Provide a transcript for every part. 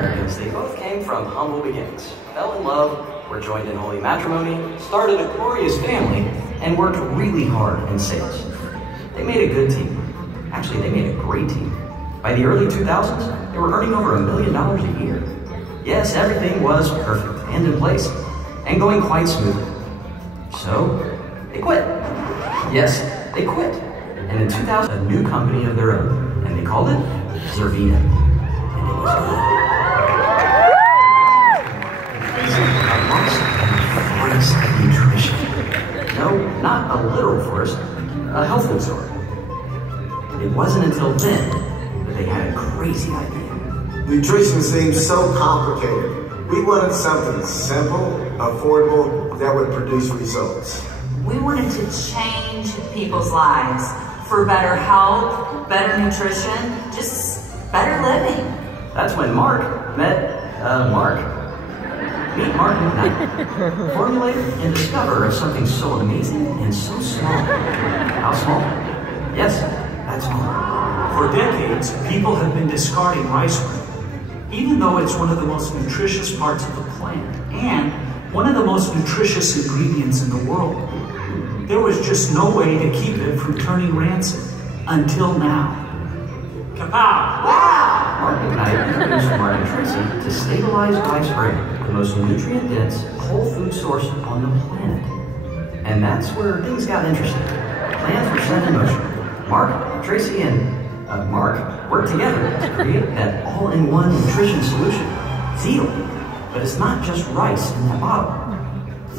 Americans, they both came from humble beginnings, fell in love, were joined in holy matrimony, started a glorious family, and worked really hard in sales. They made a good team. Actually, they made a great team. By the early 2000s, they were earning over $1 million a year. Yes, everything was perfect and in place, and going quite smoothly. So, they quit. Yes, they quit. And in 2000, a new company of their own, and they called it Zurvita. And it was forest of nutrition. No, not a literal forest, a health food store. It wasn't until then that they had a crazy idea. Nutrition seems so complicated. We wanted something simple, affordable, that would produce results. We wanted to change people's lives for better health, better nutrition, just better living. That's when Mark met Meet Mark McKnight, formulator and discoverer of something so amazing and so small. How small? Yes, that's small. For decades, people have been discarding rice bran, even though it's one of the most nutritious parts of the plant and one of the most nutritious ingredients in the world. There was just no way to keep it from turning rancid until now. Kapow! Wow! Mark McKnight introduced Mark and Tracy to stabilize rice bran, the most nutrient-dense whole food source on the planet. And that's where things got interesting. Plans were set in motion. Mark, Tracy, and Mark worked together to create that all-in-one nutrition solution, Zeal. But it's not just rice in that bottle.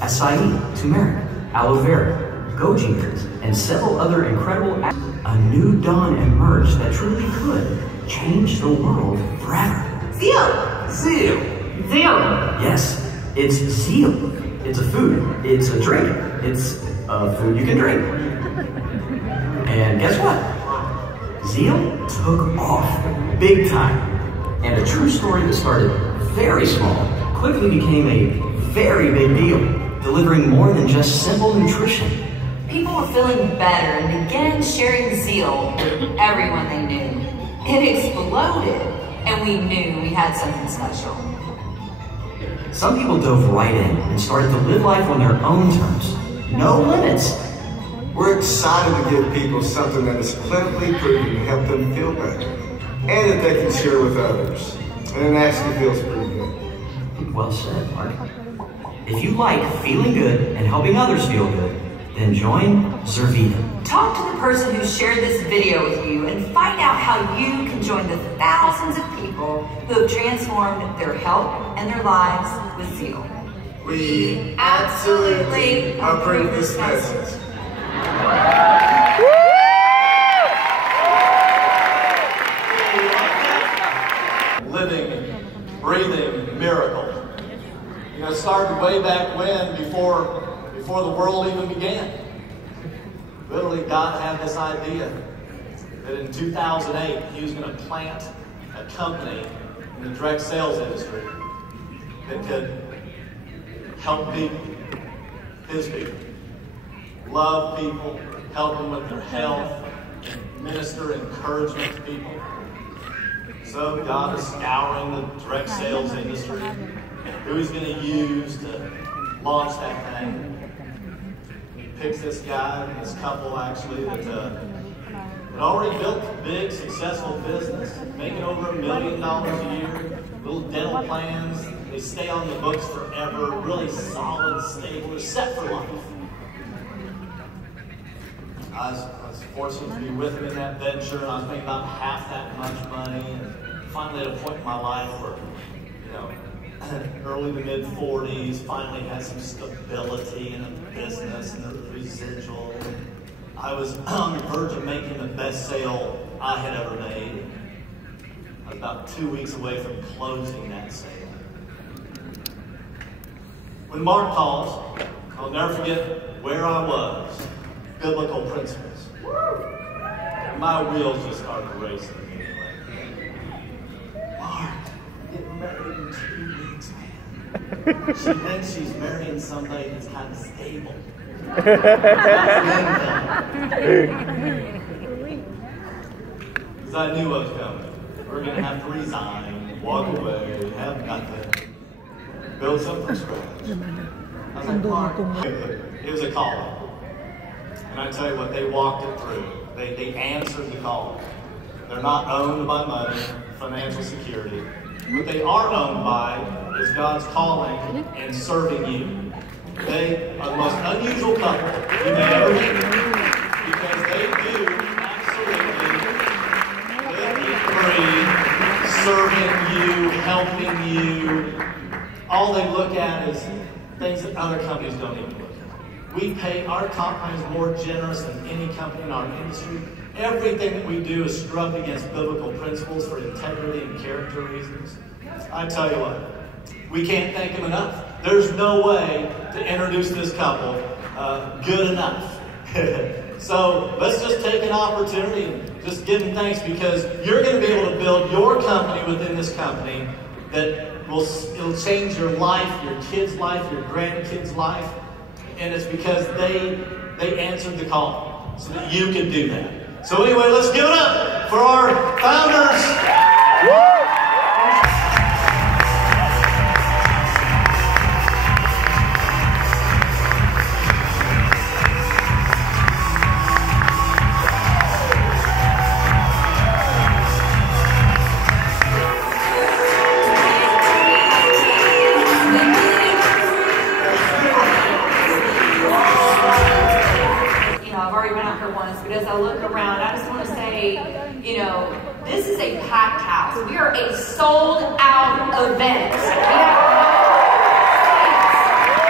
Acai, turmeric, aloe vera, goji berries, and several other incredible a new dawn emerged that truly could change the world forever. Zeal! Zeal! Zeal! Yes, it's zeal. It's a food. It's a drink. It's a food you can drink. And guess what? Zeal took off big time. And a true story that started very small quickly became a very big deal, delivering more than just simple nutrition. People were feeling better and began sharing Zeal with everyone they knew. It exploded, and we knew we had something special. Some people dove right in and started to live life on their own terms. No limits. We're excited to give people something that is clinically proven to help them feel better, and that they can share with others. And it actually feels pretty good. Well said, Mark. If you like feeling good and helping others feel good, then join Zurvita. Talk to the person who shared this video with you and find out how you can join the thousands of people who have transformed their health and their lives with Zeal. We absolutely approve this message. Living, breathing miracle. You know, it started way back when, before the world even began. Literally, God had this idea that in 2008, He was going to plant a company in the direct sales industry that could help people, His people, love people, help them with their health, minister encouragement to people. So God is scouring the direct sales industry, who He's going to use to launch that thing. He picks this guy, this couple actually, that had already built a big, successful business, making over $1 million a year, little dental plans. They stay on the books forever, really solid, stable, they're set for life. I was fortunate to be with him in that venture, and I was making about half that much money. And finally, at a point in my life where, you know, early to mid 40s, finally had some stability in the business and the residual. I was on the verge of making the best sale I had ever made. I was about 2 weeks away from closing that sale. When Mark calls, I'll never forget where I was. Biblical principles. My wheels just started racing anyway. Mark, getting married in 2 weeks, man. She thinks she's marrying somebody that's kind of stable. Because I knew what was coming. We were going to have to resign. walk away, have nothing, build something from scratch. I was like, Mark, it was a calling. And I tell you what, they walked it through. They answered the call. They're not owned by money, financial security. What they are owned by is God's calling and serving you. They are the most unusual couple you may ever meet because they do absolutely live and breathe, serving you, helping you. All they look at is things that other companies don't even look at. We pay, our company is more generous than any company in our industry. Everything that we do is scrubbed against biblical principles for integrity and character reasons. I tell you what, we can't thank them enough. There's no way to introduce this couple good enough. So let's just take an opportunity and just give them thanks because you're going to be able to build your company within this company that it'll change your life, your kid's life, your grandkid's life. And it's because they answered the call so that you can do that. So anyway, let's give it up for our founders. But as I look around, I just want to say, you know, this is a packed house. We are a sold-out event. We have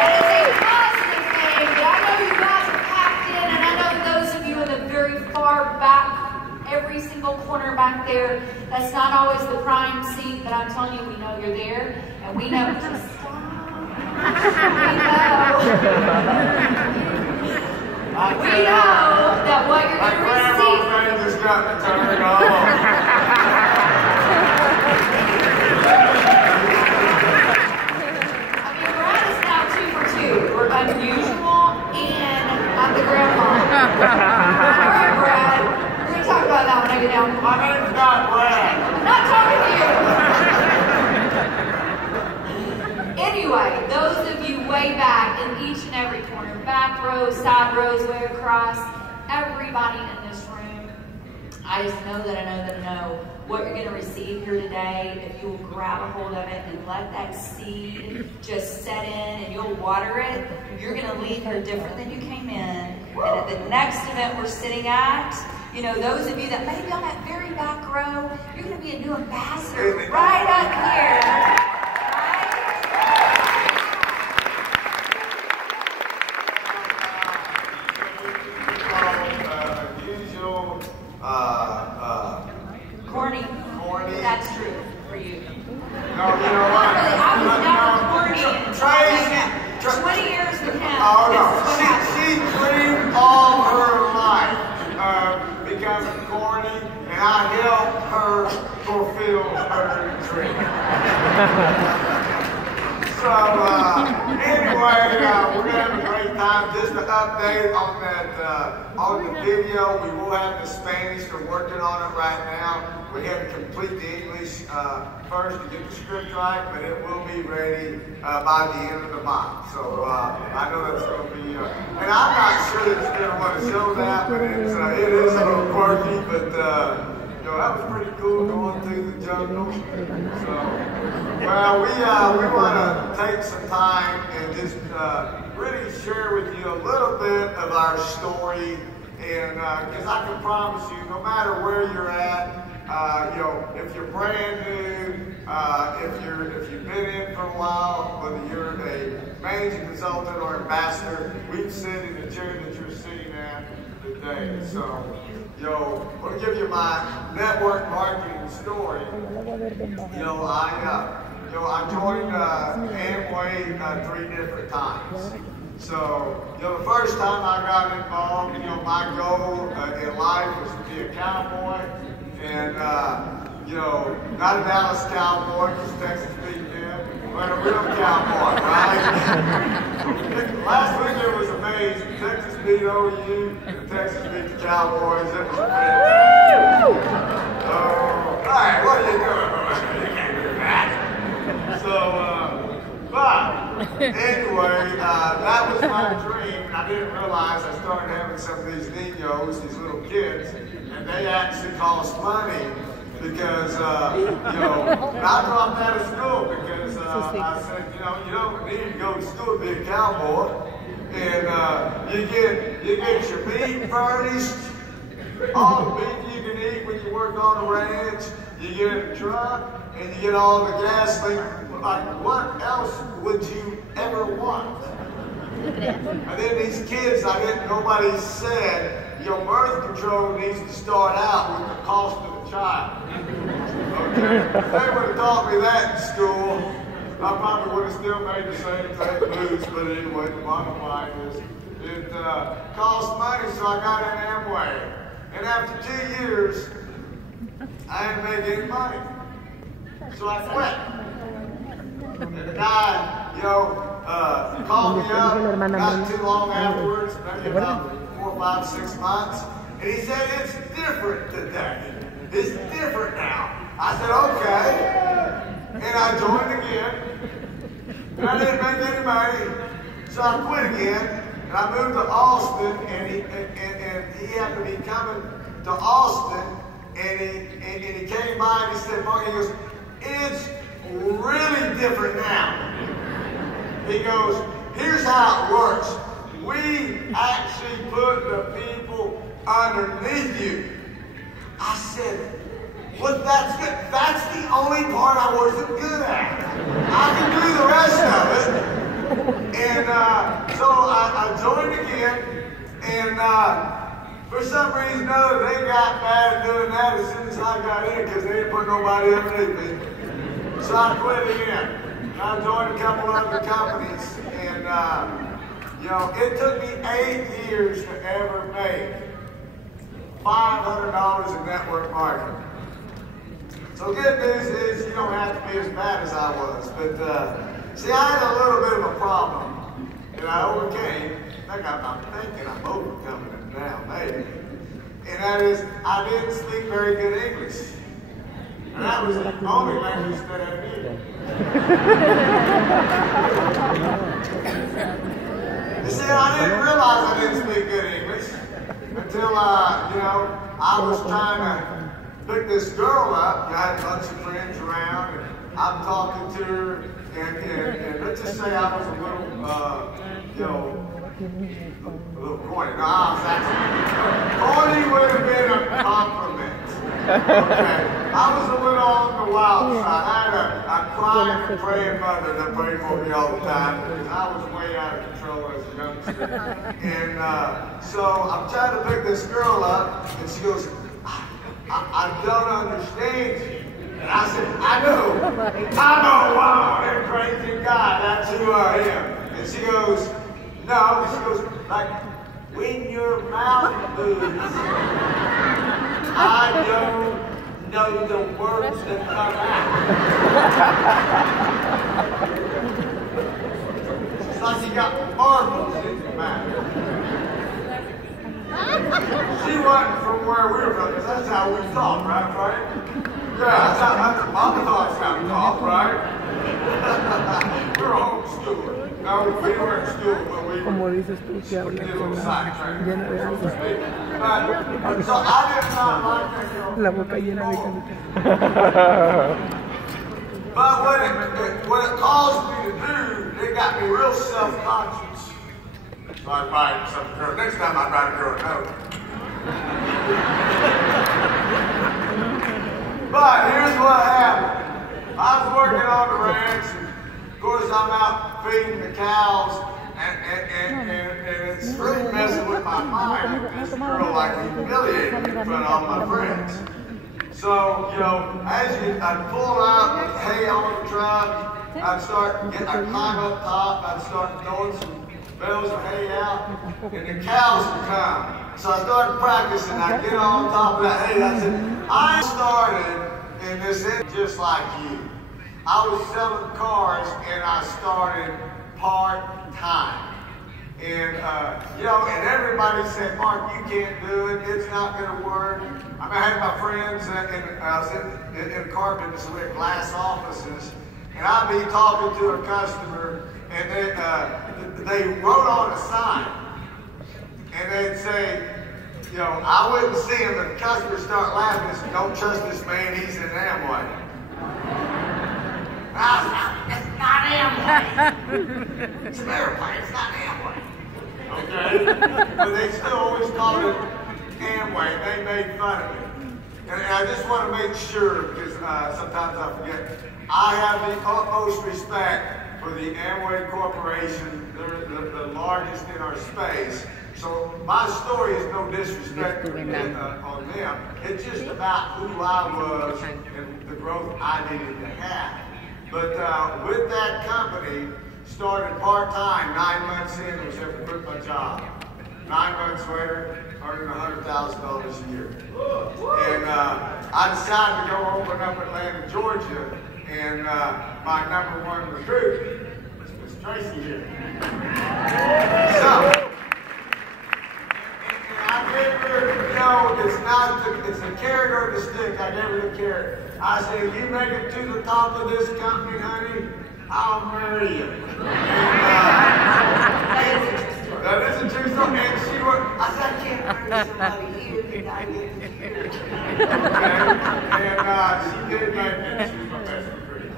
that is a positive thing. But I know you guys are packed in, and I know those of you in the very far back, every single corner back there, that's not always the prime seat, but I'm telling you, we know you're there, and we know. Just stop. We know that what you're going to receive. Just got me turned on. I mean, Brad is now 2 for 2. We're unusual and I'm the grandma. All right, Brad. We're going to talk about that when I get down. My name's not Brad. I'm not talking to you. Anyway, those of you way back in each and every corner, back rows, side rows, way across, everybody in this room, I just know that I know what you're going to receive here today. If you will grab a hold of it and let that seed just set in and you'll water it, you're going to leave here different than you came in. And at the next event we're sitting at, you know, those of you that may be on that very back row, you're going to be a new ambassador right up here. Corny. That's true for you. No, you know what? Really, I was never corny. 20 years with him. Oh no, she dreamed all her life of becoming corny, and I helped her fulfill her dream. So anyway, we're gonna have a great time. Just an update on that on the video. We will have the Spanish. They're working on it right now. We have to complete the English first to get the script right, but it will be ready by the end of the month. So I know that's going to be, and I'm not sure that it's going to want to show that, but it is a little quirky, but you know, that was pretty cool going through the jungle. So, well, we want to take some time and just really share with you a little bit of our story, and because I can promise you, no matter where you're at, you know, if you're brand new, if you've been in for a while, whether you're a managing consultant or ambassador, we sit in the chair that you're sitting at today. So, you know, I'm going to give you my network marketing story. You know, I joined Amway 3 different times. So, you know, the first time I got involved, you know, my goal in life was to be a cowboy. And, you know, not a Dallas cowboy, because Texas beat them, but a real cowboy, right? Last weekend was amazing. Texas beat OU, and Texas beat the Cowboys. It was amazing. All right, what are you doing? But anyway, that was my dream. And I didn't realize I started having some of these niños, these little kids, and they actually cost money because, you know, and I dropped out of school because I said, you know, you don't need to go to school to be a cowboy. And you get your meat furnished, all the beef you can eat when you work on the ranch. You get a truck and you get all the gasoline. Like, what else would you ever want? And then these kids, nobody said, your birth control needs to start out with the cost of the child. Okay? If they would have taught me that in school, I probably would have still made the same moves, but anyway, the bottom line is, it cost money, so I got in Amway. And after 2 years, I didn't make any money. So I quit. And the guy, you know, called me up not too long afterwards, maybe about 4, 5, 6 months, and he said, it's different today. It's different now. I said, okay. And I joined again. And I didn't make any money. So I quit again. And I moved to Austin, and he happened to be coming to Austin, and he came by and he said, Mark, he goes, it's really different now. He goes, here's how it works. We actually put the people underneath you. I said, well, that's good. That's the only part I wasn't good at. I can do the rest of it. And so I joined again, and for some reason or another, they got bad at doing that as soon as I got in because they didn't put nobody underneath me. So I quit again. And I joined a couple other companies, and you know, it took me 8 years to ever make $500 in network marketing. So good news is you don't have to be as bad as I was. But see, I had a little bit of a problem that I overcame. In fact, I'm thinking I'm overcoming it now, maybe. And that is, I didn't speak very good English. And that was the only language that I needed. You see, I didn't realize I didn't speak good English until, you know, I was trying to pick this girl up. I had a bunch of friends around, and I'm talking to her, and let's just say I was a little, you know, a little corny. No, I was actually, corny would have been a compliment. Okay, I was a little on the wild side. I had a crying and praying mother that prayed for me all the time because I was way out of control as a youngster. And so I'm trying to pick this girl up, and she goes, I don't understand you. And I said, I know. Wow, that crazy guy, that's who I am. And she goes, no. She goes, like, when your mouth moves, I don't know the words that come out. It's like you got marbles in your mouth. She wasn't from where we were from, because that's how we talk, right? Yeah, that's how Mama thought how we talk, right? We're homeschooled. No, we were in school, but we did a little side track. So I did not like that girl. La boca llena de canica. But what it caused me to do, it got me real self-conscious. So I'd write some girl. Next time I'd write a girl a note. But here's what happened. I was working on the ranch, and of course I'm out feeding the cows, and it's really messing with my mind. This girl like humiliated me in front of all my friends. So, you know, I'd pull out with hay on the truck, I'd climb up top, I'd start throwing some bales of hay out, and the cows would come. So I started practicing. I'd get on top of that hay. That's it. I started in this just like you. I was selling cars, and I started part-time. And, you know, and everybody said, Mark, you can't do it. It's not going to work. I had my friends, and I was in the car business, so we had glass offices. and I'd be talking to a customer, and then they wrote on a sign, and they'd say, you know, I wouldn't see him, but the customers start laughing and say, don't trust this man, he's in Amway. It's not Amway. It's an airplane, it's not Amway. Okay? But they still always called it Amway, and they made fun of me. And I just want to make sure, because sometimes I forget, I have the utmost respect for the Amway Corporation. They're the largest in our space. So my story is no disrespect on them. It's just about who I was and the growth I needed to have. But with that company, started part-time, 9 months in, was able to quit my job. 9 months later, earning $100,000 a year. And I decided to go open up Atlanta, Georgia, and my #1 recruit was Tracy here. So, I gave her, you know, it's a carrot or the stick. I gave her the carrot. I said, if you make it to the top of this company, honey, I'll marry you. That is a true story. And she went, I said, I can't marry somebody here because I get the carrot. Okay? And she did make it. She was my best recruit.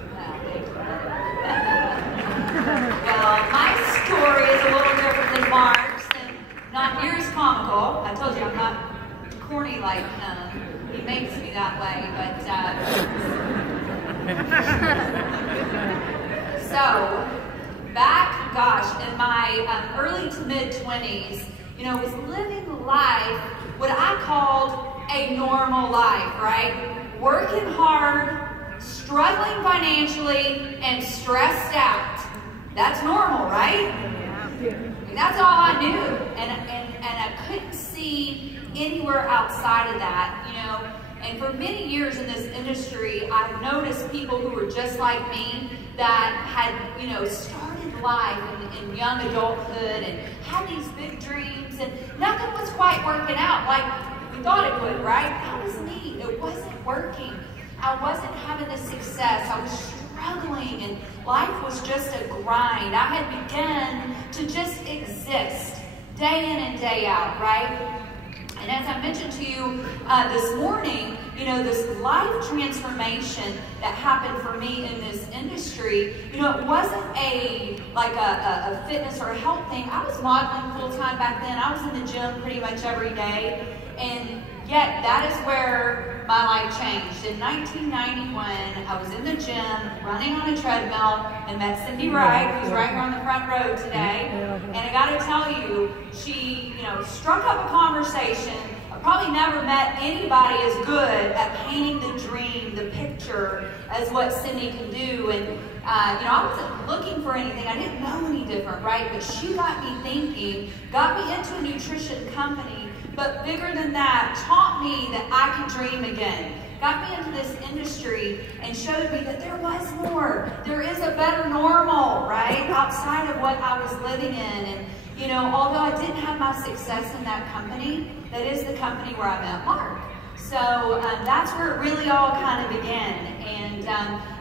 Well, my story is a little different than Mark's and not near as comical. I told you I'm not corny like him. He makes me that way, but so back, gosh, in my early to mid-20s, you know, was living life what I called a normal life, right? Working hard, struggling financially, and stressed out. That's normal, right? I mean, that's all I knew, and I couldn't see anywhere outside of that, you know. And for many years in this industry, I've noticed people who were just like me that had, you know, started life in young adulthood and had these big dreams, and nothing was quite working out like we thought it would, right? That was me. It wasn't working. I wasn't having the success. I was struggling, and life was just a grind. I had begun to just exist day in and day out, right? And as I mentioned to you this morning, you know, this life transformation that happened for me in this industry, you know, it wasn't like a fitness or a health thing. I was modeling full-time back then. I was in the gym pretty much every day. And yet that is where my life changed. In 1991, I was in the gym, running on a treadmill, and met Cindy Wright, who's right here on the front row today. And I got to tell you, she, you know, struck up a conversation. I probably never met anybody as good at painting the dream, the picture, as what Cindy can do. And you know, I wasn't looking for anything. I didn't know any different, right? But she got me thinking, got me into a nutrition company. But bigger than that, taught me that I could dream again. Got me into this industry and showed me that there was more. There is a better normal, right? Outside of what I was living in. And, you know, although I didn't have my success in that company, that is the company where I met Mark. So that's where it really all kind of began. And,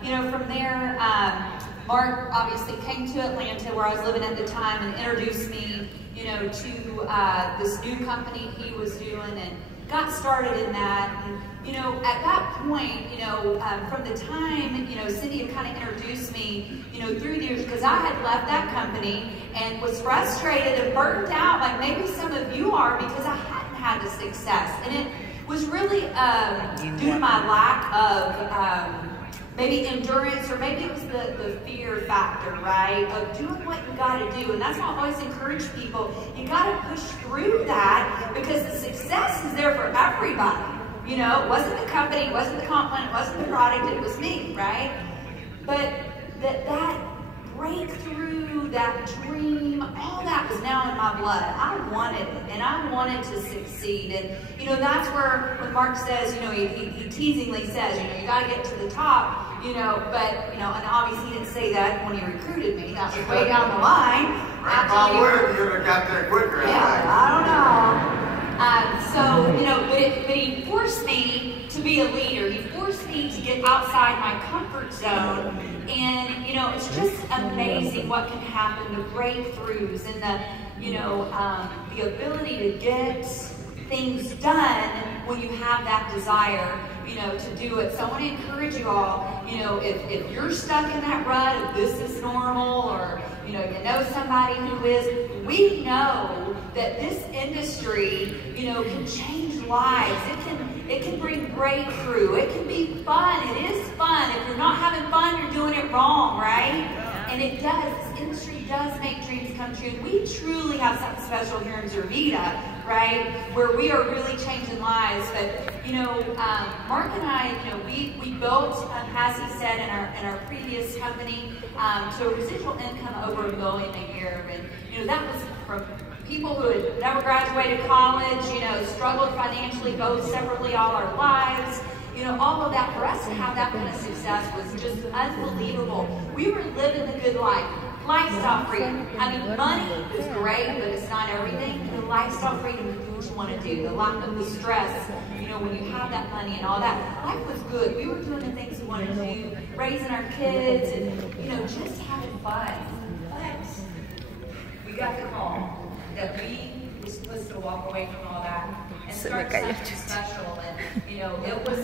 you know, from there, Mark obviously came to Atlanta where I was living at the time and introduced me, you know, to this new company he was doing, and got started in that. And, you know, at that point, you know, from the time, you know, Cindy had kind of introduced me, you know, through the years, because I had left that company and was frustrated and burnt out, like maybe some of you are, because I hadn't had the success. And it was really due to my lack of maybe endurance, or maybe it was the fear factor, right, of doing what you got to do. And that's why I always encourage people, you got to push through that, because the success is there for everybody. You know, it wasn't the company, it wasn't the compliment, it wasn't the product, it was me, right? But that breakthrough, that dream, all that was now in my blood. I wanted it, and I wanted to succeed. And, you know, that's where when Mark says, you know, he teasingly says, you know, you got to get to the top, you know, but, you know, and obviously he didn't say that when he recruited me. That was way down the line. Grandpa would, you would have got there quicker. Yeah, I don't know. So, you know, but he forced me to be a leader. He forced me to get outside my comfort zone, And, you know, it's just amazing what can happen, the breakthroughs and the ability to get things done when you have that desire, you know, to do it. So I want to encourage you all, you know, if you're stuck in that rut of this is normal, or, you know somebody who is, we know that this industry, you know, can change lives. It can bring breakthrough. It can be fun. It is fun. If you're not having fun, you're doing it wrong, right? And it does. This industry does make dreams come true. And we truly have something special here in Zurvita, right? Where we are really changing lives. But, you know, Mark and I, you know, we built, as he said, in our previous company, to a residual income over $1 million a year. And, you know, that was from people who had never graduated college, you know, struggled financially both separately all our lives. You know, all of that, for us to have that kind of success was just unbelievable. We were living the good life. Lifestyle freedom. I mean, money is great, but it's not everything. The lifestyle freedom to do what you want to do. The lack of the stress, you know, when you have that money and all that. Life was good. We were doing the things we wanted to do, raising our kids, and, you know, just having fun. But we got the call that we were supposed to walk away from all that and start something special. And, you know, it was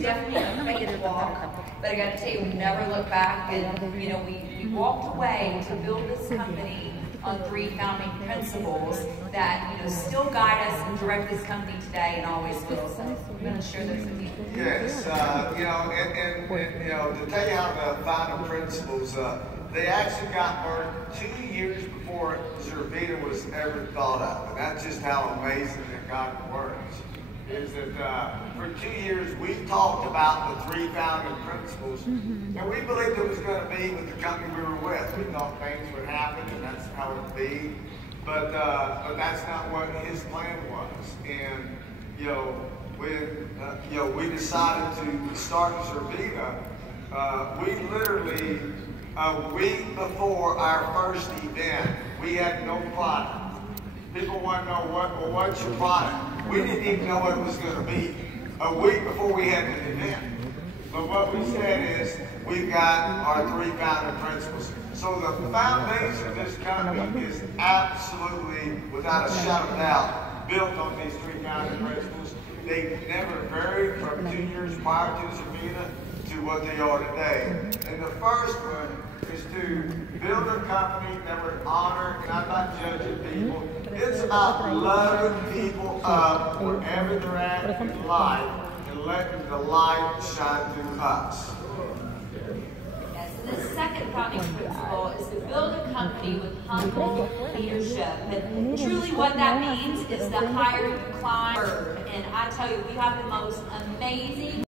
definitely a faith walk. But I got to tell you, we never looked back. And, you know, we walked away to build this company on 3 founding principles that, you know, still guide us and direct this company today and always will. So I'm going to share those with you. Yes, you know, and you know, to tell you how the founding principles, they actually got birthed 2 years before Zurvita was ever thought of. And that's just how amazing that God works. Is that for 2 years we talked about the 3 founding principles, and we believed it was going to be with the company we were with. We thought things would happen, and that's how it would be. But that's not what His plan was. And you know, when we decided to start Zurvita, we literally a week before our first event, we had no product. People want to know what's your product? We didn't even know what it was going to be a week before we had the event. But what we said is, we've got our 3 founding principles. So the foundation of this company is absolutely, without a shadow of doubt, built on these 3 founding principles. They never varied from 2 years prior to Zurvita to what they are today. And the first one is to build a company that would honor, and I'm not judging people, it's about loving people up wherever they're at in life and letting the light shine through us. Yes, and the second founding principle is to build a company with humble leadership. And truly what that means is the higher you climb. And I tell you, we have the most amazing